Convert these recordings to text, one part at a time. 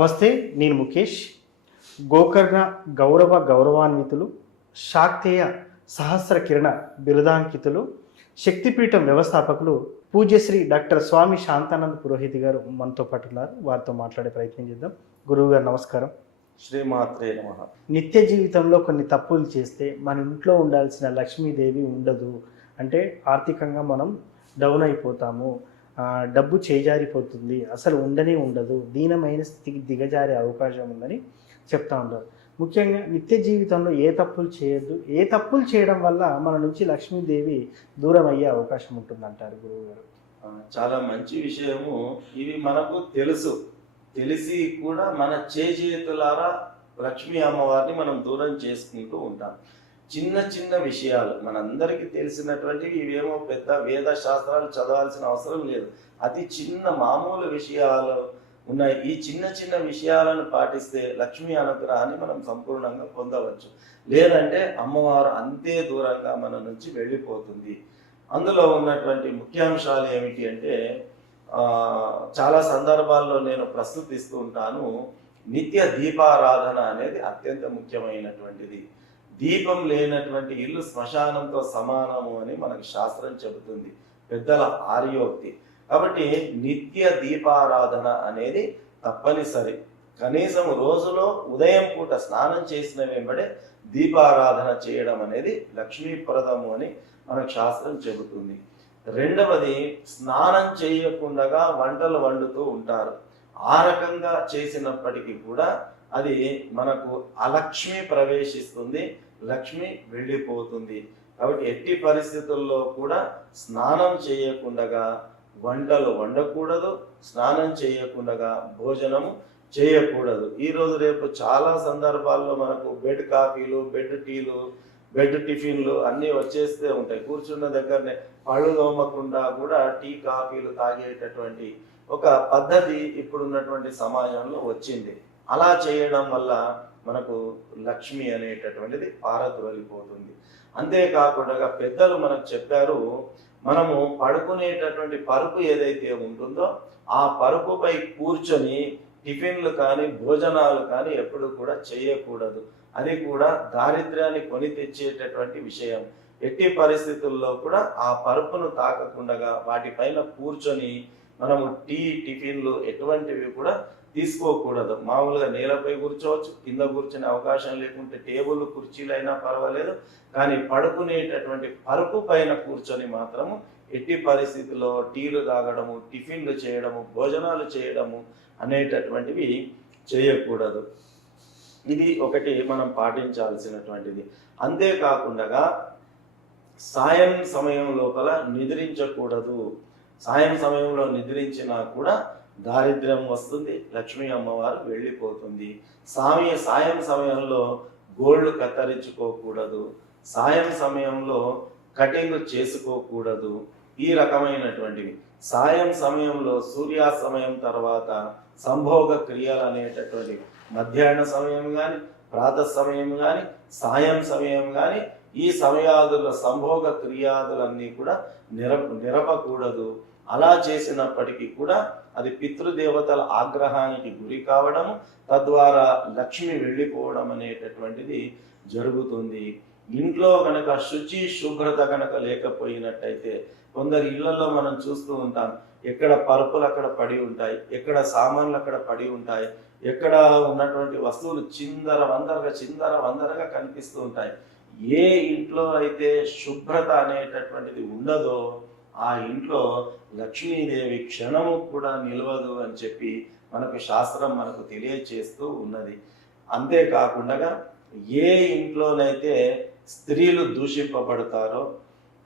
నమస్తే, నేను ముఖేష్. గోకర్ణ గౌరవాన్వితులు, శాక్తేయ సహస్ర కిరణ బిరుదాంకితులు, శక్తిపీఠం వ్యవస్థాపకులు పూజ్యశ్రీ డాక్టర్ స్వామి శాంతానంద పురోహిత్ గారు మనతో పాటు ఉన్నారు. వారితో మాట్లాడే ప్రయత్నం చేద్దాం. గురువు గారు నమస్కారం. శ్రీమాత్రే నమః. నిత్య జీవితంలో కొన్ని తప్పులు చేస్తే మన ఇంట్లో ఉండాల్సిన లక్ష్మీదేవి ఉండదు, అంటే ఆర్థికంగా మనం డౌన్ అయిపోతాము, డబ్బు చేజారిపోతుంది, అసలు ఉండనే ఉండదు, దీనమైన స్థితికి దిగజారే అవకాశం ఉందని చెప్తా ఉంటారు. ముఖ్యంగా నిత్య జీవితంలో ఏ తప్పులు చేయొద్దు, ఏ తప్పులు చేయడం వల్ల మన నుంచి లక్ష్మీదేవి దూరం అయ్యే అవకాశం ఉంటుందంటారు గురువు గారు? చాలా మంచి విషయము. ఇవి మనకు తెలిసి కూడా మన చేతులారా లక్ష్మీ అమ్మవారిని మనం దూరం చేసుకుంటూ ఉంటాం. చిన్న చిన్న విషయాలు మనందరికీ తెలిసినటువంటివి, ఇవేమో పెద్ద వేద శాస్త్రాలు చదవాల్సిన అవసరం లేదు. అతి చిన్న మామూలు విషయాలు ఉన్నాయి. ఈ చిన్న చిన్న విషయాలను పాటిస్తే లక్ష్మీ అనుగ్రహాన్ని మనం సంపూర్ణంగా పొందవచ్చు. లేదంటే అమ్మవారు అంతే దూరంగా మన నుంచి వెళ్ళిపోతుంది. అందులో ఉన్నటువంటి ముఖ్యాంశాలు ఏమిటి అంటే, చాలా సందర్భాల్లో నేను ప్రస్తుతిస్తూ ఉంటాను. నిత్య దీపారాధన అనేది అత్యంత ముఖ్యమైనటువంటిది. దీపం లేనటువంటి ఇల్లు శ్మశానంతో సమానము అని మనకు శాస్త్రం చెబుతుంది, పెద్దల ఆర్యోక్తి. కాబట్టి నిత్య దీపారాధన అనేది తప్పనిసరి. కనీసం రోజులో ఉదయం పూట స్నానం చేసిన వెంబడే దీపారాధన చేయడం అనేది లక్ష్మీప్రదము అని మనకు శాస్త్రం చెబుతుంది. రెండవది, స్నానం చేయకుండా వంటలు వండుతూ ఉంటారు. ఆ రకంగా చేసినప్పటికీ కూడా అది మనకు అలక్ష్మి ప్రవేశిస్తుంది, లక్ష్మి వెళ్ళిపోతుంది. కాబట్టి ఎట్టి పరిస్థితుల్లో కూడా స్నానం చేయకుండా వంటలు వండకూడదు, స్నానం చేయకుండా భోజనము చేయకూడదు. ఈరోజు రేపు చాలా సందర్భాల్లో మనకు బెడ్ కాఫీలు, బెడ్ టీలు, బెడ్ టిఫిన్లు అన్నీ వచ్చేస్తే ఉంటాయి. కూర్చున్న దగ్గరనే పళ్ళు తోమకుండా కూడా టీ కాఫీలు తాగేటటువంటి ఒక పద్ధతి ఇప్పుడున్నటువంటి సమాజంలో వచ్చింది. అలా చేయడం వల్ల మనకు లక్ష్మి అనేటటువంటిది పారద్రోలిపోతుంది. అంతేకాకుండా పెద్దలు మనకు చెప్పారు, మనము పడుకునేటటువంటి పరుపు ఏదైతే ఉంటుందో ఆ పరుపుపై కూర్చొని టిఫిన్లు కానీ భోజనాలు కానీ ఎప్పుడు కూడా చేయకూడదు. అది కూడా దారిద్ర్యాన్ని కొని తెచ్చేటటువంటి విషయం. ఎట్టి పరిస్థితుల్లో కూడా ఆ పరుపును తాకకుండా వాటిపైన కూర్చొని మనము టిఫిన్లు ఎటువంటివి కూడా తీసుకోకూడదు. మామూలుగా నేలపై కూర్చోవచ్చు, కింద కూర్చునే అవకాశం లేకుంటే టేబుల్ కుర్చీలైనా పర్వాలేదు, కానీ పడుకునేటటువంటి పరుపు పైన కూర్చొని మాత్రము ఎట్టి పరిస్థితుల్లో టీలు తాగడము, టిఫిన్లు చేయడము, భోజనాలు చేయడము అనేటటువంటివి చేయకూడదు. ఇది ఒకటి మనం పాటించాల్సినటువంటిది. అంతేకాకుండా సాయం సమయం లోపల నిద్రించకూడదు. సాయం సమయంలో నిద్రించినా కూడా దారిద్ర్యం వస్తుంది, లక్ష్మీ అమ్మవారు వెళ్ళిపోతుంది. సాయం సమయంలో గోళ్ళు కత్తిరించుకోకూడదు, సాయం సమయంలో కటింగ్ చేసుకోకూడదు. ఈ రకమైనటువంటివి సాయం సమయంలో సూర్యాస్తమయం తర్వాత సంభోగ క్రియలు అనేటటువంటి మధ్యాహ్న సమయం కానీ, ప్రాతః సమయం కానీ, సాయం సమయం కానీ, ఈ సమయాదుల సంభోగ క్రియాదులన్నీ కూడా నిరపకూడదు. అలా చేసినప్పటికీ కూడా అది పితృదేవతల ఆగ్రహానికి గురి కావడము, తద్వారా లక్ష్మి వెళ్ళిపోవడం అనేటటువంటిది జరుగుతుంది. ఇంట్లో కనుక శుచి శుభ్రత కనుక లేకపోయినట్టయితే, కొందరు ఇళ్లలో మనం చూస్తూ ఉంటాం, ఎక్కడ పరుపులు అక్కడ పడి ఉంటాయి, ఎక్కడ సామాన్లు అక్కడ పడి ఉంటాయి, ఎక్కడ ఉన్నటువంటి వస్తువులు చిందర వందరగా కనిపిస్తూ ఉంటాయి. ఏ ఇంట్లో అయితే శుభ్రత అనేటటువంటిది ఉండదో ఆ ఇంట్లో లక్ష్మీదేవి క్షణము కూడా నిలవదు అని చెప్పి మనకు శాస్త్రం మనకు తెలియచేస్తూ ఉన్నది. అంతేకాకుండా ఏ ఇంట్లోనైతే స్త్రీలు దూషింపబడతారో,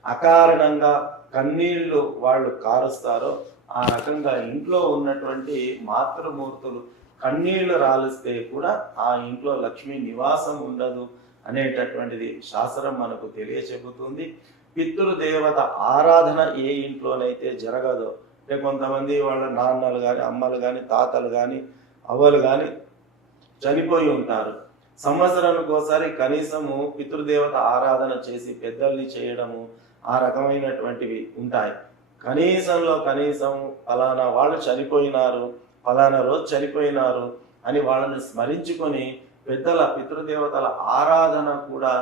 అకారణంగా కన్నీళ్లు వాళ్ళు కారుస్తారో, ఆ రకంగా ఇంట్లో ఉన్నటువంటి మాతృమూర్తులు కన్నీళ్లు రాలిస్తే కూడా ఆ ఇంట్లో లక్ష్మీ నివాసం ఉండదు అనేటటువంటిది శాస్త్రం మనకు తెలియచెబుతుంది. పితృదేవత ఆరాధన ఏ ఇంట్లోనైతే జరగదో, అంటే కొంతమంది వాళ్ళ నాన్నలు కానీ, అమ్మలు కానీ, తాతలు కానీ, అవ్వలు కానీ చనిపోయి ఉంటారు. సంవత్సరానికి ఒకసారి కనీసము పితృదేవత ఆరాధన చేసి పెద్దల్ని చేయడము, ఆ రకమైనటువంటివి ఉంటాయి. కనీసం ఫలానా వాళ్ళు చనిపోయినారు, ఫలానా రోజు చనిపోయినారు అని వాళ్ళని స్మరించుకొని పెద్దల పితృదేవతల ఆరాధన కూడా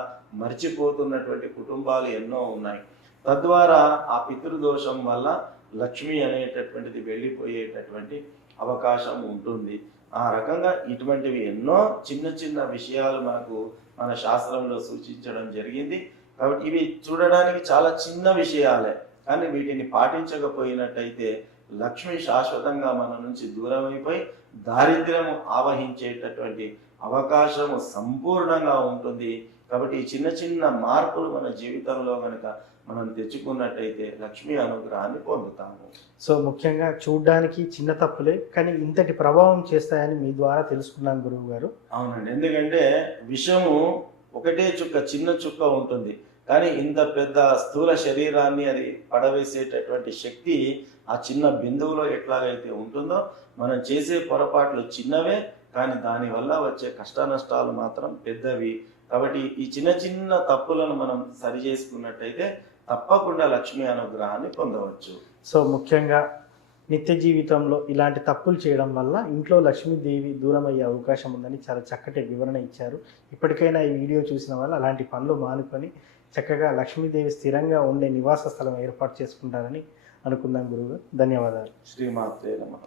మర్చిపోతున్నటువంటి కుటుంబాలు ఎన్నో ఉన్నాయి. తద్వారా ఆ పితృదోషం వల్ల లక్ష్మి అనేటటువంటిది వెళ్ళిపోయేటటువంటి అవకాశం ఉంటుంది. ఆ రకంగా ఇటువంటివి ఎన్నో చిన్న చిన్న విషయాలు మనకు మన శాస్త్రంలో సూచించడం జరిగింది. కాబట్టి ఇవి చూడడానికి చాలా చిన్న విషయాలే, కానీ వీటిని పాటించకపోయినట్టయితే లక్ష్మి శాశ్వతంగా మన నుంచి దూరం అయిపోయి దారిద్ర్యము ఆవహించేటటువంటి అవకాశము సంపూర్ణంగా ఉంటుంది. కాబట్టి ఈ చిన్న చిన్న మార్పులు మన జీవితంలో కనుక మనం తెచ్చుకున్నట్టయితే లక్ష్మీ అనుగ్రహాన్ని పొందుతాము. సో ముఖ్యంగా చూడ్డానికి చిన్న తప్పులే కానీ ఇంతటి ప్రభావం చేస్తాయని మీ ద్వారా తెలుసుకున్నాను గురువు గారు. అవునండి, ఎందుకంటే విషము ఒకటే చుక్క, చిన్న చుక్క ఉంటుంది, కానీ ఇంత పెద్ద స్థూల శరీరాన్ని అది పడవేసేటటువంటి శక్తి ఆ చిన్న బిందువులో ఎట్లాగైతే ఉంటుందో, మనం చేసే పొరపాట్లు చిన్నవే కానీ దానివల్ల వచ్చే కష్ట నష్టాలు మాత్రం పెద్దవి. కాబట్టి ఈ చిన్న చిన్న తప్పులను మనం సరి చేసుకున్నట్టయితే తప్పకుండా లక్ష్మీ అనుగ్రహాన్ని పొందవచ్చు. సో ముఖ్యంగా నిత్య జీవితంలో ఇలాంటి తప్పులు చేయడం వల్ల ఇంట్లో లక్ష్మీదేవి దూరం అయ్యే అవకాశం ఉందని చాలా చక్కటి వివరణ ఇచ్చారు. ఇప్పటికైనా ఈ వీడియో చూసిన వాళ్ళు అలాంటి పనులు మానుకొని చక్కగా లక్ష్మీదేవి స్థిరంగా ఉండే నివాస స్థలం ఏర్పాటు చేసుకుంటారని అనుకుందాం గురువు. ధన్యవాదాలు. శ్రీమాత్రే నమః.